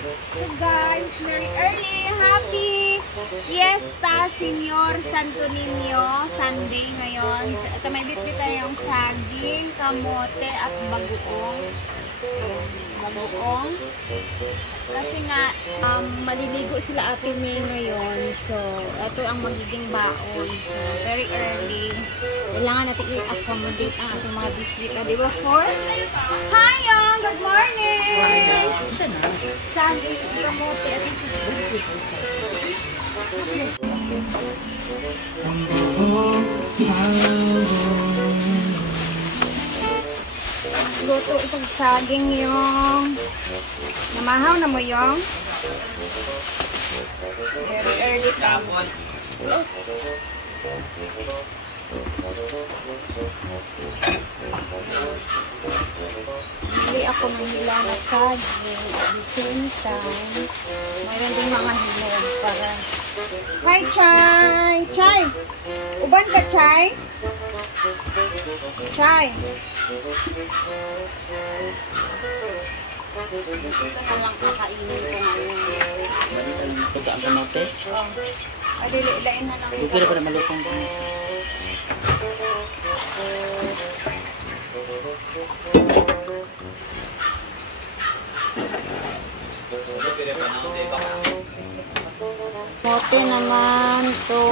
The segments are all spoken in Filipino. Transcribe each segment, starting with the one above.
So guys, very early, happy Fiesta Señor Santo Niño, Sunday ngayon. So, ito may bitbit tayong saging, kamote at bagoong. Kasi nga maliligo sila Ate May ngayon, so ito ang magiging baon. So very early, kailangan natin i-accommodate ang ating mga bisita, di ba? Hi Yong! Good morning! Saging, kamote at luto itong saging yung namahaw na mo yung very early pa. Bili ako ng hila na saging at the same time mayroon din mga hilog para hi Chay! Chay! Uban ka Chay? Chay! Ito na lang kakainin ko ngayon. Pagka ang kamote? Oo. Adili-ilain na lang. Bukira pa na malutong ko. Mote naman to.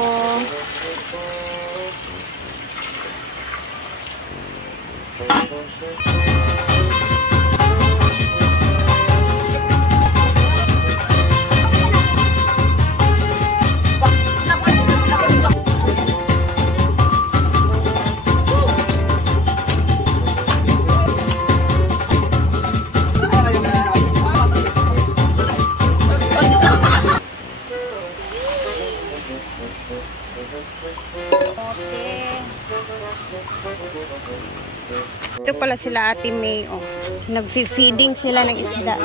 Ito pala sila Ate May, oh. Nag-feeding sila ng isda.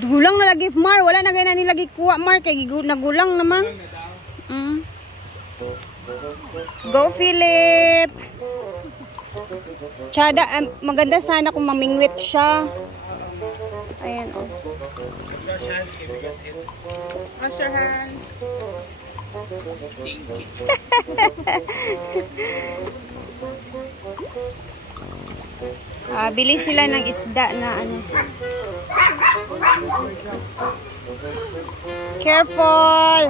Gulang na lagi, Mar. Wala na ganyan nilagi kuha, Mar. Kaya nagulang naman. Go, Philip! Chada, maganda sana kung mamingwit siya. Ayan, oh. Wash your hands, Wash your hands. stinky. Bili sila ng isda na ano. Careful!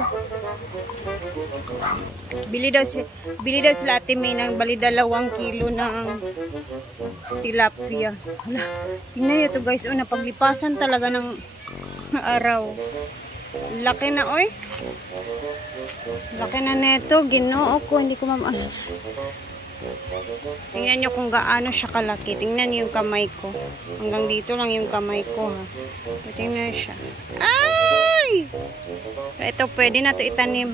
Bili daw sila Ate May ng bali 2 kilo ng tilapia. Hala, tingnan niyo to guys, napaglipasan talaga ng araw. Laki na, oy. Laki na neto, Ginoo ko, hindi ko tingnan nyo kung gaano siya kalaki. Tingnan nyo yung kamay ko. Hanggang dito lang yung kamay ko, ha. Tingnan nyo siya. Ay! Ito, pwede na to itanim.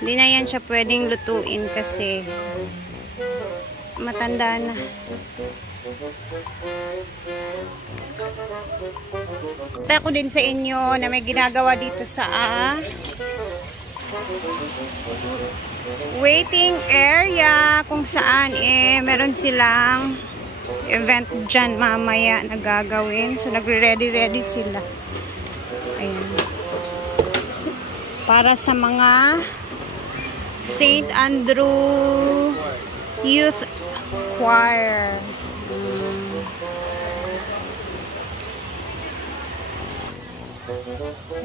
Hindi na yan siya pwedeng lutuin kasi matanda na. Kita ko din sa inyo na may ginagawa dito sa waiting area kung saan meron silang event dyan mamaya na gagawin. So nagre-ready sila. Ayan. Para sa mga St. Andrew Youth Choir.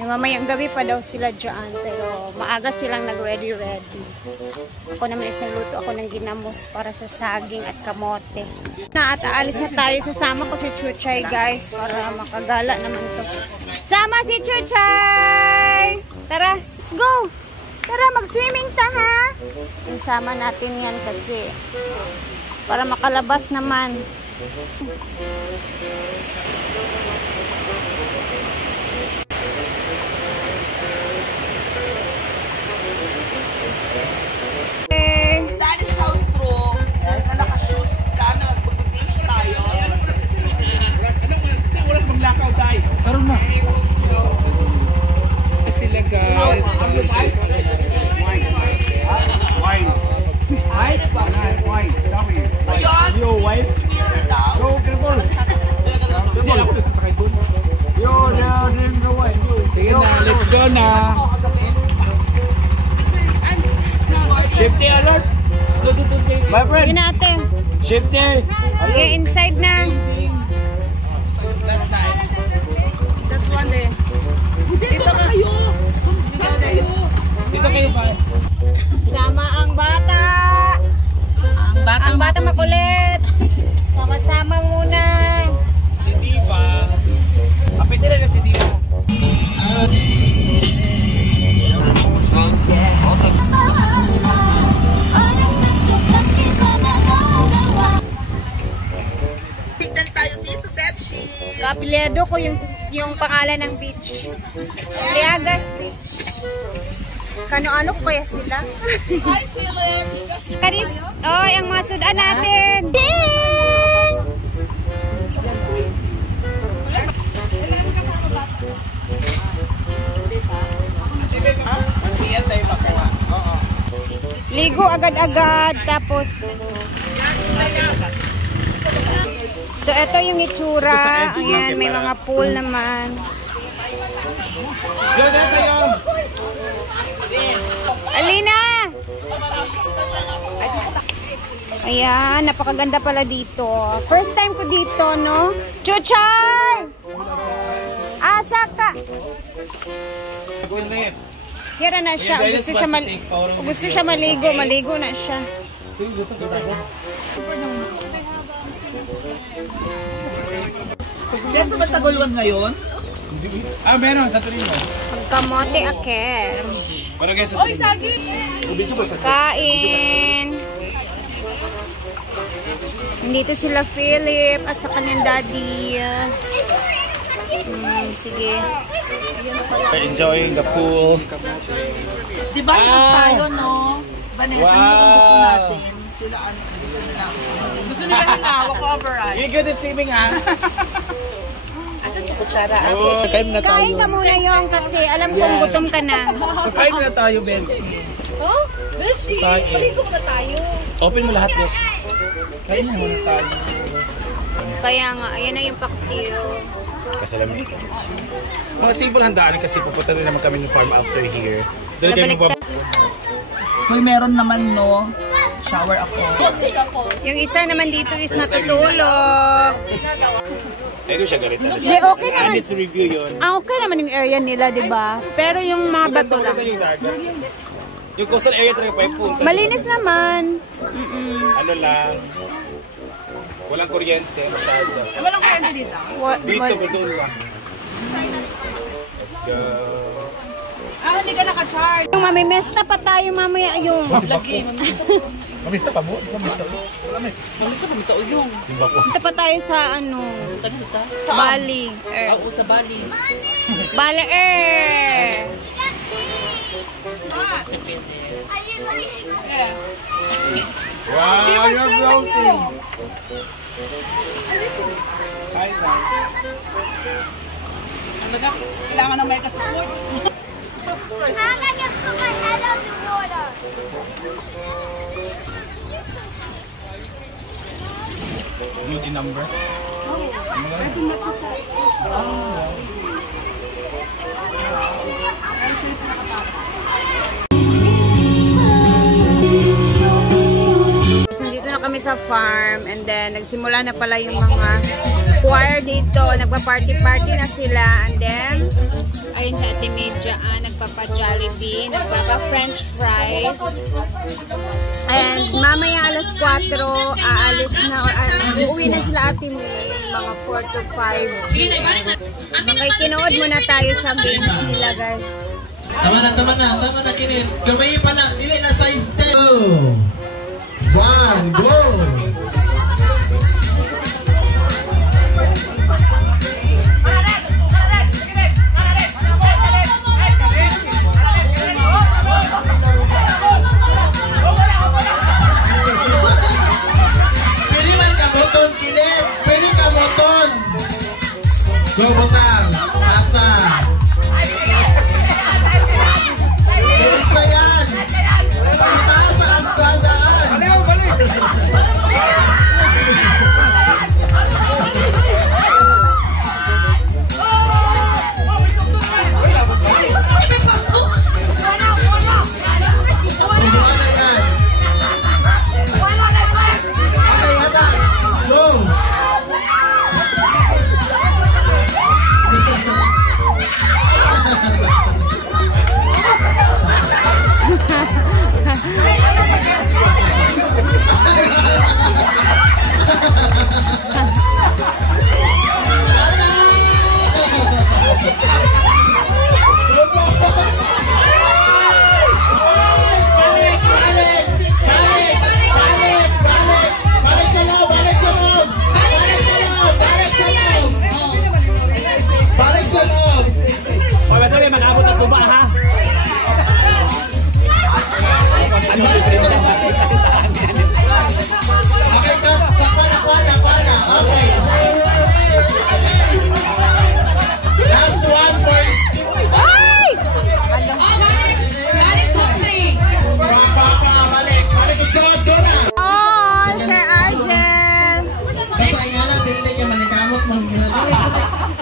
Mamayang gabi pa daw sila dyan, pero maaga silang nag-ready. Ako naman is nagluto ako ng ginamos para sa saging at kamote. At aalis na tayo. Sasama ko si Chuchay guys para makagala naman to. Sama si Chuchay! Tara, let's go! Tara, mag-swimming ta ha! Insama natin yan kasi para makalabas naman. That is how true na naka-shoes ka na mag-beach tayo. Anong oras maglakaw tayo? Karoon na. Sila guys. Wine. Wine. Wine. W. Yo, wife. Go Sige na ate. Shifter. Okay, inside na. Last time. That one eh. Dito kayo. Dito kayo ba? Sama ang bata. Ang bata makulit. Sama-sama muna. Si Diva. Apete na si Diva. Tignan tayo dito, Pepsi. Kapilyado ko yung pangalan ng beach. Liagas Beach. Kano-ano ko kaya sila? Hi, Philip. Karis, oh, yung mga sudan natin. Ligo agad-agad, tapos so ito yung itsura. Ayan, may mga pool naman. Alina! Ayan, napakaganda pala dito. First time ko dito, no? Chuchay! Asa ka! Kira na siya. Gusto siya maligo. Maligo na siya. Beso ba Tagoluan ngayon? Meron sa Torino. Pagkamote aker. Para guys sa Torino. Kain. Nandito sila Philip at sa kanyang daddy. Sige. Enjoying the pool. Diba tayo, no? Vanessa, ano ang gusto natin? Sila ano, gusto nila. Gusto nila nilawak ko overall. You're good at swimming, ha? Asan yung kutsara? Kain na tayo. Kain ka muna yon kasi alam kong gutom ka na. Kain na tayo, Ben. Oh? Beshi, paligo na tayo. Open mo lahat, Besh. Kain na muna tayo. Kaya nga, ayan na yung paksiyo. Kasalamin. Mga simple handaan kasi pupunta rin naman kami ng farm after here. Hoy, meron naman, no? Shower ako. Yung isa naman dito is natutulog. Ay, doon siya galit. Di, okay naman. Honest review yun. Okay naman yung area nila, di ba? Pero yung mga bato lang. Yung coastal area talaga pa yung punta. Malinis naman. Ano lang. Walang kuryente. Masyado. Walang kuryente dito? Dito ba doon lang? Let's go. Ah, hindi ka naka-charge. Yung mamimesta pa tayo mamaya yung. Lagi, Mamista pa mo? Mamista pa mo ito yung. Diba ko? Punta pa tayo sa ano? Saan kita? Bali. Oo, sa Bali. Bali Air. Wow, you're floating. Hi, hi. Ano ka? Kailangan ng may ka-support. I'm gonna get put my head on the water. Beauty numbers. Dito na kami sa farm and then nagsimula na pala yung mga choir dito. Nagpa-party-party na sila and then ayun sa Ate Media, nagpapa-Jollibee, nagpapa-French fries. And mamaya alas 4, aalis na or uuwi na sila Ate Media, mga 4 to 5. Makikinood muna tayo sa games nila, guys. Tama na, kinit. Gamay pa na, dili na size 10. 1, go! Pili man ka boton, kinit. Pili ka boton. Go, botang. Asa. Isa yan. Pagitaasa ang gandaan.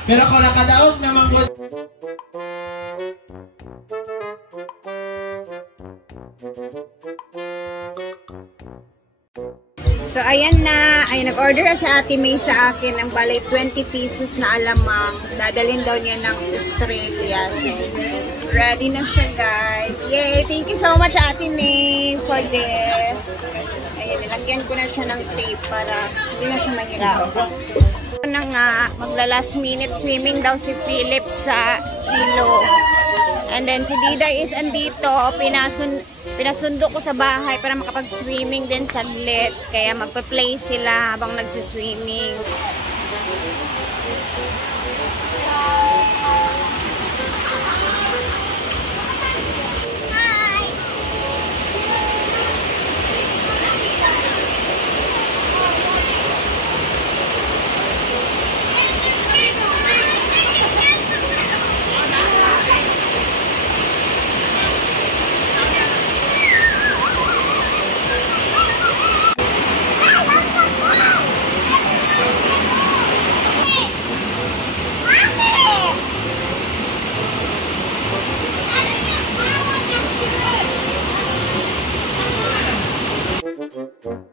Pero kung nakadaog naman po. So, ayan na. Ay, nag-order na si Ate May sa akin ng balay 20 pesos na alamang. Dadalhin daw niya ng Australia. So, ready na siya, guys. Yay! Thank you so much, Ate May, for this. Ayan, nilagyan ko na siya ng tape para hindi na siya mahirapan. Na nga, magla-last minute swimming daw si Philip sa ilo. And then si Diday is andito, pinasundo ko sa bahay para makapag-swimming din saglit. Kaya magpa-play sila habang nagsiswimming. Thank you.